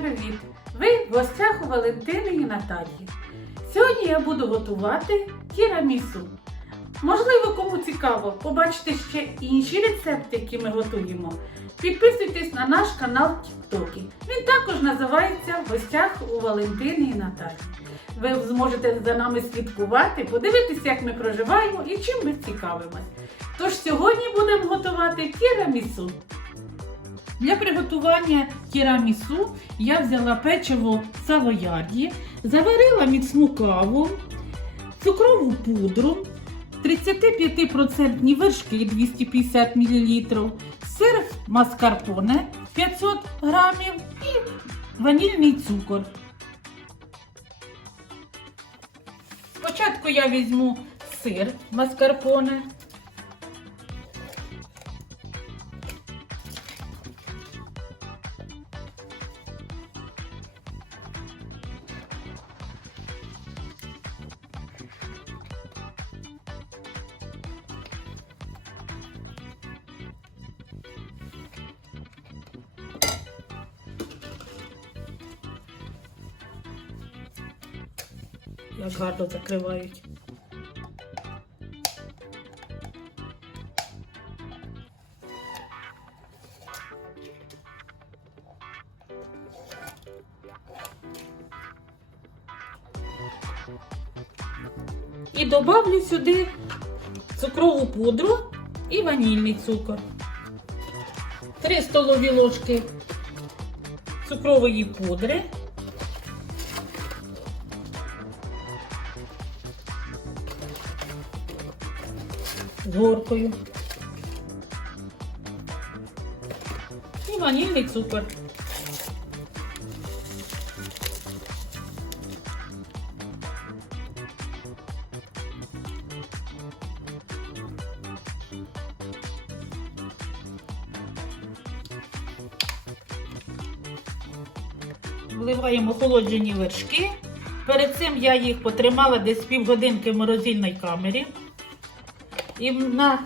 привіт! Ви в гостях у Валентини і Наталії. Сьогодні я буду готувати тірамісу. Можливо, кому цікаво побачити ще інші рецепти, які ми готуємо. Підписуйтесь на наш канал Тіктокі. Він також називається В гостях у Валентини і Наталії. Ви зможете за нами слідкувати, подивитися, як ми проживаємо і чим ми цікавимось. Тож сьогодні будемо готувати тірамісу. Для приготування тірамісу я взяла печиво савоярді, заварила міцну каву, цукрову пудру, 35% вершки 250 мл, сир маскарпоне 500 г і ванільний цукор. Спочатку я візьму сир маскарпоне. Як гарно закривають. І добавлю сюди цукрову пудру і ванільний цукор. 3 столові ложки цукрової пудри. Горкою. І ванільний цукор. Вливаємо охолоджені вершки. Перед цим я їх потримала десь півгодинки в морозильній камері. І на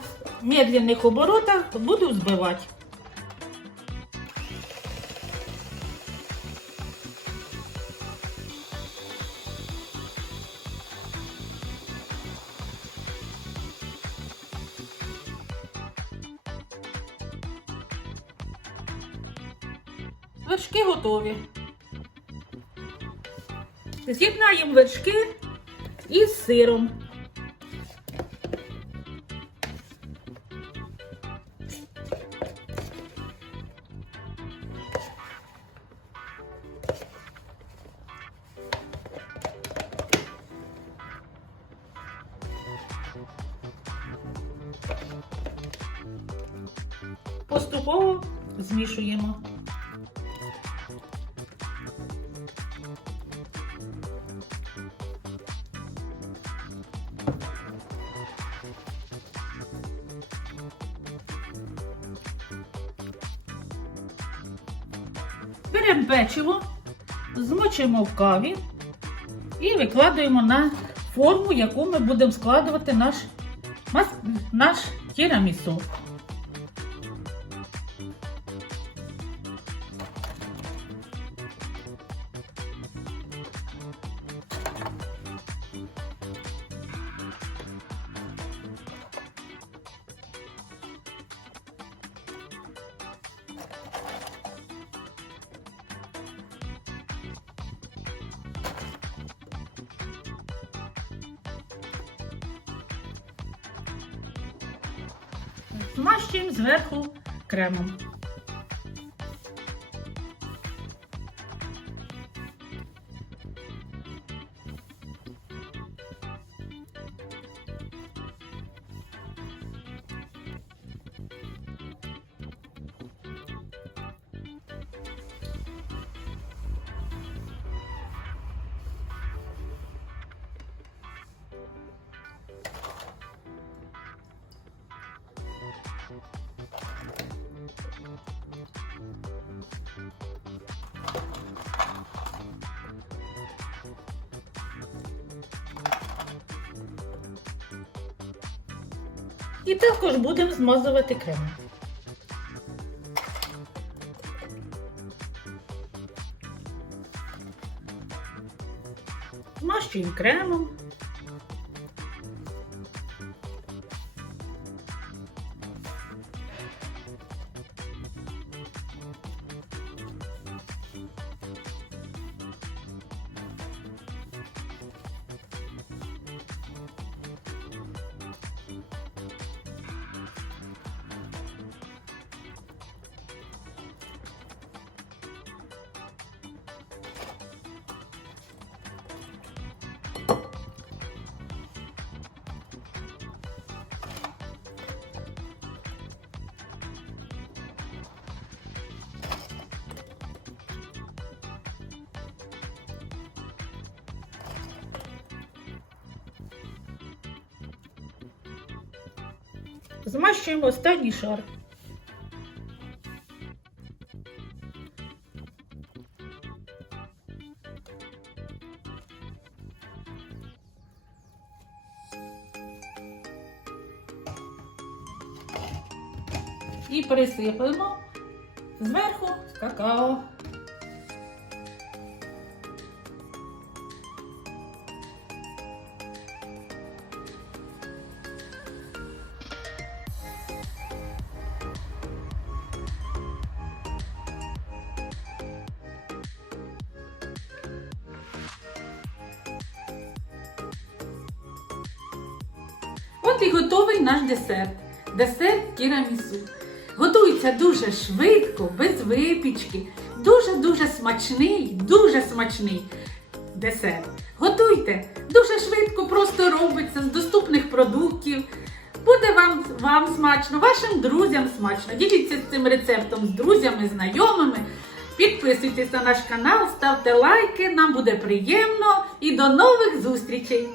медленних оборотах буду взбивати. Вершки готові. З'єднаємо вершки із сиром. Поступово змішуємо. Беремо печиво, змочимо в каві і викладаємо на форму, яку ми будемо складувати наш, наш тірамісу. Змащуємо зверху кремом. І також будемо змазувати крем. Змащуємо кремом. Змащуємо останній шар. І присипаємо зверху какао. От і готовий наш десерт. Десерт тірамісу. Готується дуже швидко, без випічки. Дуже-дуже смачний, дуже смачний десерт. Готуйте дуже швидко, просто робиться з доступних продуктів. Буде вам, вам смачно, вашим друзям смачно. Діліться цим рецептом з друзями, знайомими. Підписуйтесь на наш канал, ставте лайки, нам буде приємно і до нових зустрічей!